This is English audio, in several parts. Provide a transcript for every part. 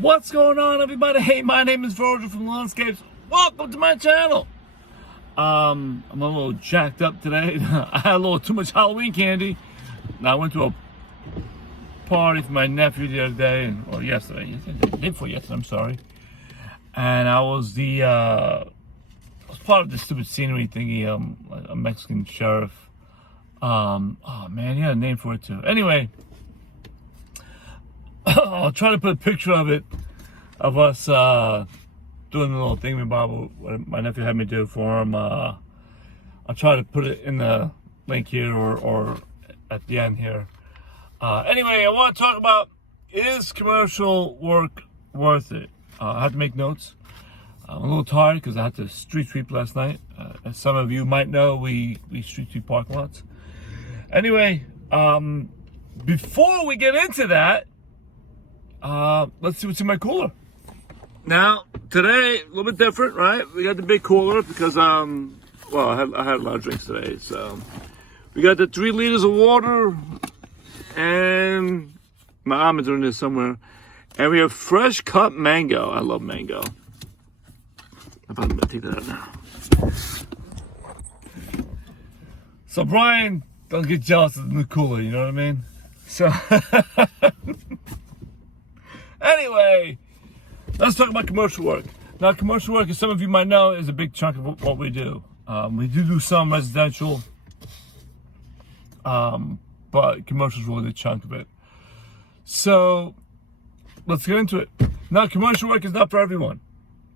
What's going on, everybody? Hey, my name is Virgil from Landscapes. Welcome to my channel. I'm a little jacked up today. I had a little too much Halloween candy. I went to a party for my nephew the other day, or yesterday, day before yesterday, I'm sorry. And I was I was part of the stupid scenery thingy, a Mexican sheriff. Oh man, he had a name for it too. Anyway, I'll try to put a picture of it, of us doing a little thingamabob what my nephew had me do for him. I'll try to put it in the link here or at the end here. Anyway, I want to talk about, is commercial work worth it? I had to make notes. I'm a little tired because I had to street sweep last night. As some of you might know, we street sweep parking lots. Anyway, before we get into that, let's see what's in my cooler. Now, today, a little bit different, right? We got the big cooler because, well, I had a lot of drinks today. So, we got the 3 liters of water, and my almonds are in there somewhere. And we have fresh cut mango. I love mango. I'm going to take that out now. So, Brian, don't get jealous of the new cooler, you know what I mean? So, anyway, let's talk about commercial work. Now, commercial work, as some of you might know, is a big chunk of what we do. We do some residential, but commercial is really the chunk of it. So, let's get into it. Now, commercial work is not for everyone,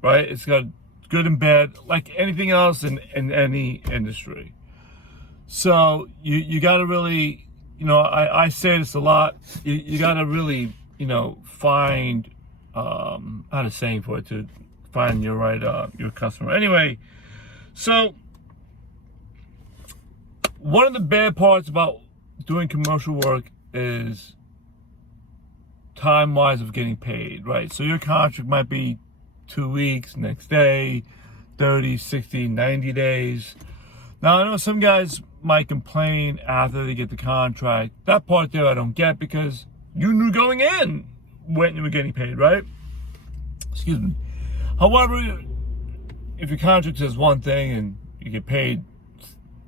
right? It's got good and bad, like anything else in any industry. So, you got to really, I say this a lot, you got to really, find, I had a saying for it to find your customer. Anyway, so one of the bad parts about doing commercial work is time-wise of getting paid, right? So your contract might be 2 weeks, next day, 30, 60, 90 days. Now, I know some guys might complain after they get the contract. That part there I don't get because you knew going in when you were getting paid, right? Excuse me. However, if your contract says one thing and you get paid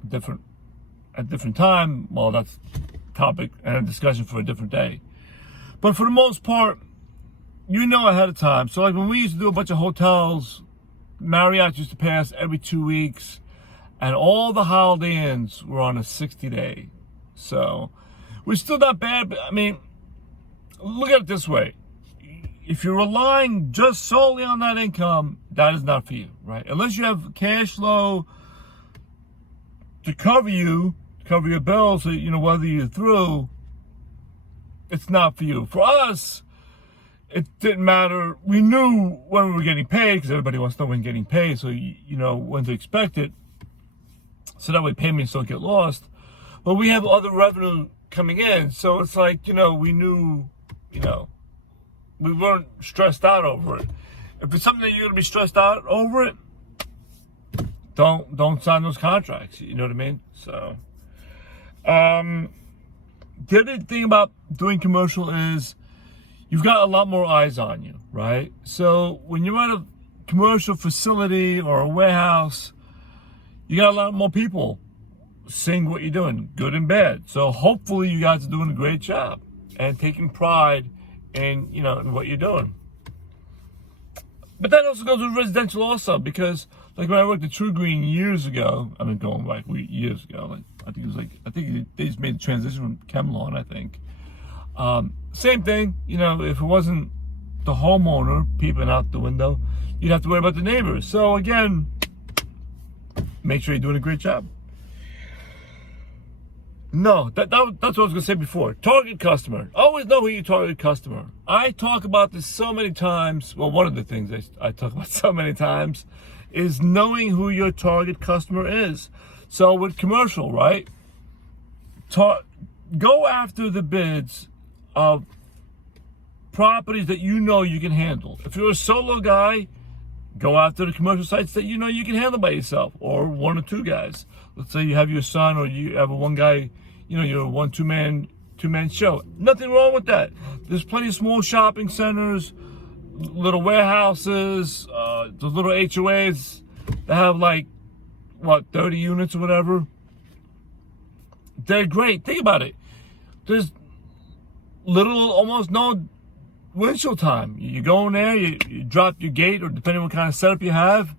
at different time, well, that's a topic and a discussion for a different day. But for the most part, you know ahead of time. So like when we used to do a bunch of hotels, Marriott used to pay us every 2 weeks, and all the Holiday Inns were on a 60-day. So we're still not bad, but I mean, look at it this way. If you're relying just solely on that income, that is not for you, right? Unless you have cash flow to cover your bills, so whether you're through, it's not for you. For us, it didn't matter. We knew when we were getting paid because everybody wants to know when getting paid, so when to expect it, so that way payments don't get lost. But we have other revenue coming in, so it's like we knew, we weren't stressed out over it. If it's something that you're gonna be stressed out over it, don't sign those contracts. You know what I mean? So, the other thing about doing commercial is you've got a lot more eyes on you, right? So when you're at a commercial facility or a warehouse, you got a lot more people seeing what you're doing, good and bad. So hopefully you guys are doing a great job and taking pride in in what you're doing. But that also goes with residential also, because like when I worked at True Green years ago, I mean going back years ago, I think they just made the transition from ChemLawn, I think. Same thing, if it wasn't the homeowner peeping out the window, you'd have to worry about the neighbors. So again, make sure you're doing a great job. No, that's what I was going to say before. Target customer. Always know who your target customer. I talk about this so many times. Well, one of the things I talk about so many times is knowing who your target customer is. So with commercial, right? Go after the bids of properties that you can handle. If you're a solo guy, go after the commercial sites that you can handle by yourself, or 1 or 2 guys. Let's say you have your son, or you have a one guy, you're a two-man show. Nothing wrong with that. There's plenty of small shopping centers, little warehouses, the little HOAs that have like, 30 units or whatever. They're great. Think about it. There's almost no windshield time. You go in there, you drop your gate, or depending on what kind of setup you have,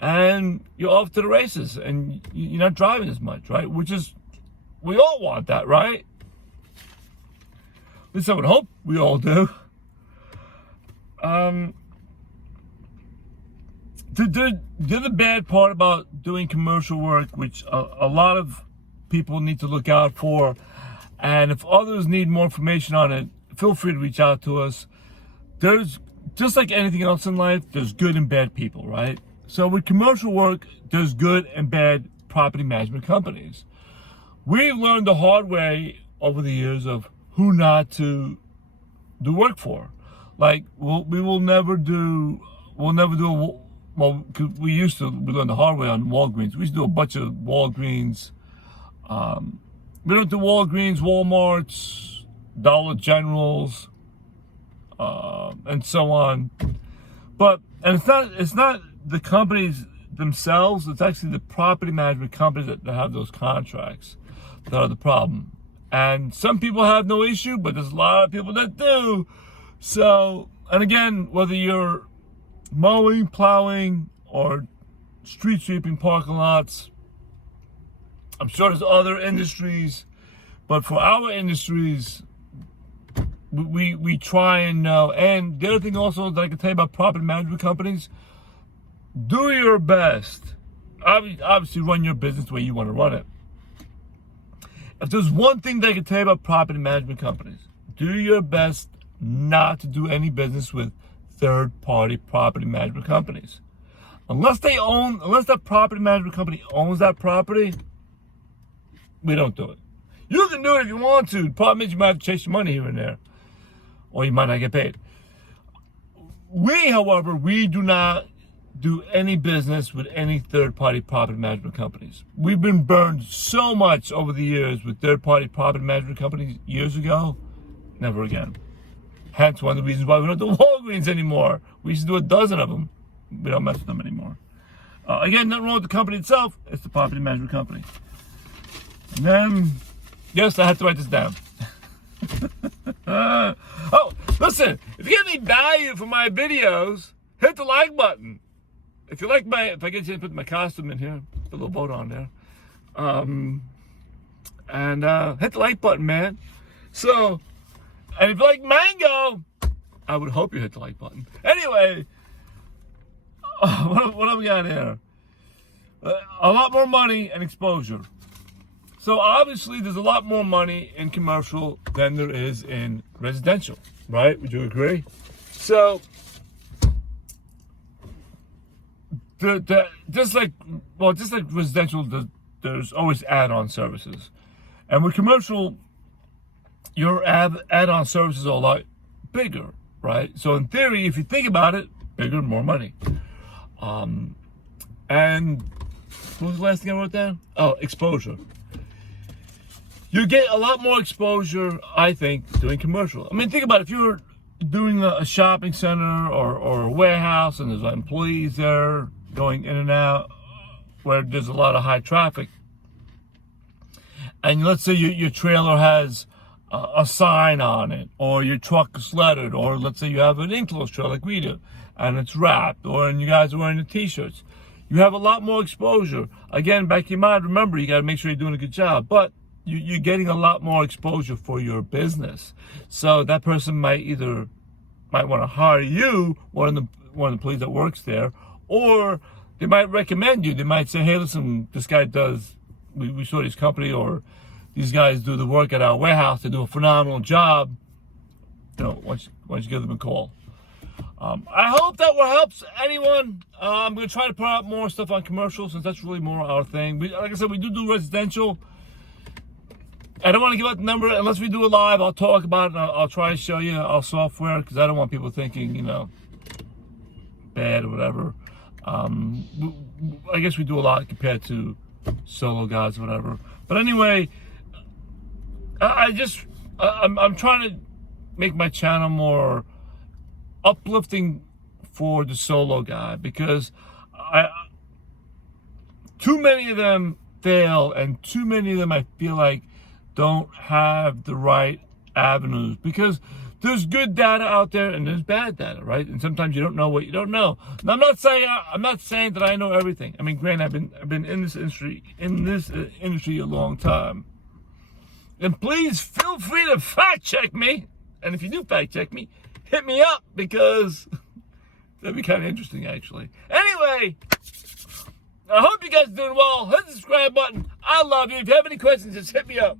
and you're off to the races, and you're not driving as much, right? Which is, we all want that, right? At least I would hope we all do. The other bad part about doing commercial work, which a lot of people need to look out for, and if others need more information on it, feel free to reach out to us. There's, just like anything else in life, there's good and bad people, right? So with commercial work, there's good and bad property management companies. We've learned the hard way over the years of who not to do work for. Like, we'll never do, well, cause we learned the hard way on Walgreens. We used to do a bunch of Walgreens. We don't do Walgreens, Walmarts, Dollar Generals, and so on. And it's not the companies themselves, it's actually the property management companies that have those contracts that are the problem. And some people have no issue, but there's a lot of people that do. So, and again, whether you're mowing, plowing, or street sweeping parking lots, I'm sure there's other industries, but for our industries, we try and know. And the other thing also that I can tell you about property management companies, do your best. Obviously, run your business the way you want to run it. If there's one thing that I can tell you about property management companies, do your best not to do any business with third-party property management companies. Unless that property management company owns that property, we don't do it. You can do it if you want to. The problem is you might have to chase your money here and there, or you might not get paid. We, however, we do not do any business with any third-party property management companies. We've been burned so much over the years with third-party property management companies years ago, never again. Hence one of the reasons why we don't do Walgreens anymore. We used to do a dozen of them. We don't mess with them anymore. Again, nothing wrong with the company itself. It's the property management company. And then, yes, I had to write this down. Oh, listen, if you get any value from my videos, hit the like button. If you like if I get you to put my costume in here, put a little boat on there. And hit the like button, man. So, and if you like mango, I would hope you hit the like button. Anyway, what have we got here? A lot more money and exposure. So obviously there's a lot more money in commercial than there is in residential, right? Would you agree? So, just like residential, there's always add-on services. And with commercial, your add-on services are a lot bigger, right? So in theory, if you think about it, bigger, more money. And what was the last thing I wrote down? Oh, exposure. You get a lot more exposure, I think, doing commercial. I mean, think about it. If you're doing a shopping center or a warehouse and there's employees there going in and out where there's a lot of high traffic, and let's say your trailer has a sign on it, or your truck is lettered, or let's say you have an enclosed trailer like we do, and it's wrapped, and you guys are wearing the t-shirts. You have a lot more exposure. Again, back in your mind, remember, you got to make sure you're doing a good job, but you're getting a lot more exposure for your business. So that person might want to hire you, one of the employees that works there, or they might recommend you. They might say, hey, listen, this guy we saw this company, or these guys do the work at our warehouse. They do a phenomenal job. You know, why don't you give them a call? I hope that helps anyone. I'm going to try to put out more stuff on commercial, since that's really more our thing. Like I said, we do residential. I don't want to give out the number unless we do it live. I'll talk about it, and I'll try to show you our software, because I don't want people thinking, bad or whatever. I guess we do a lot compared to solo guys or whatever. But anyway, I'm trying to make my channel more uplifting for the solo guy, because too many of them fail, and too many of them I feel like don't have the right avenues, because there's good data out there and there's bad data, right? And sometimes you don't know what you don't know. And I'm not saying that I know everything. I mean, granted, I've been in this industry a long time. And please feel free to fact check me. And if you do fact check me, hit me up, because that'd be kind of interesting, actually. Anyway, I hope you guys are doing well. Hit the subscribe button. I love you. If you have any questions, just hit me up.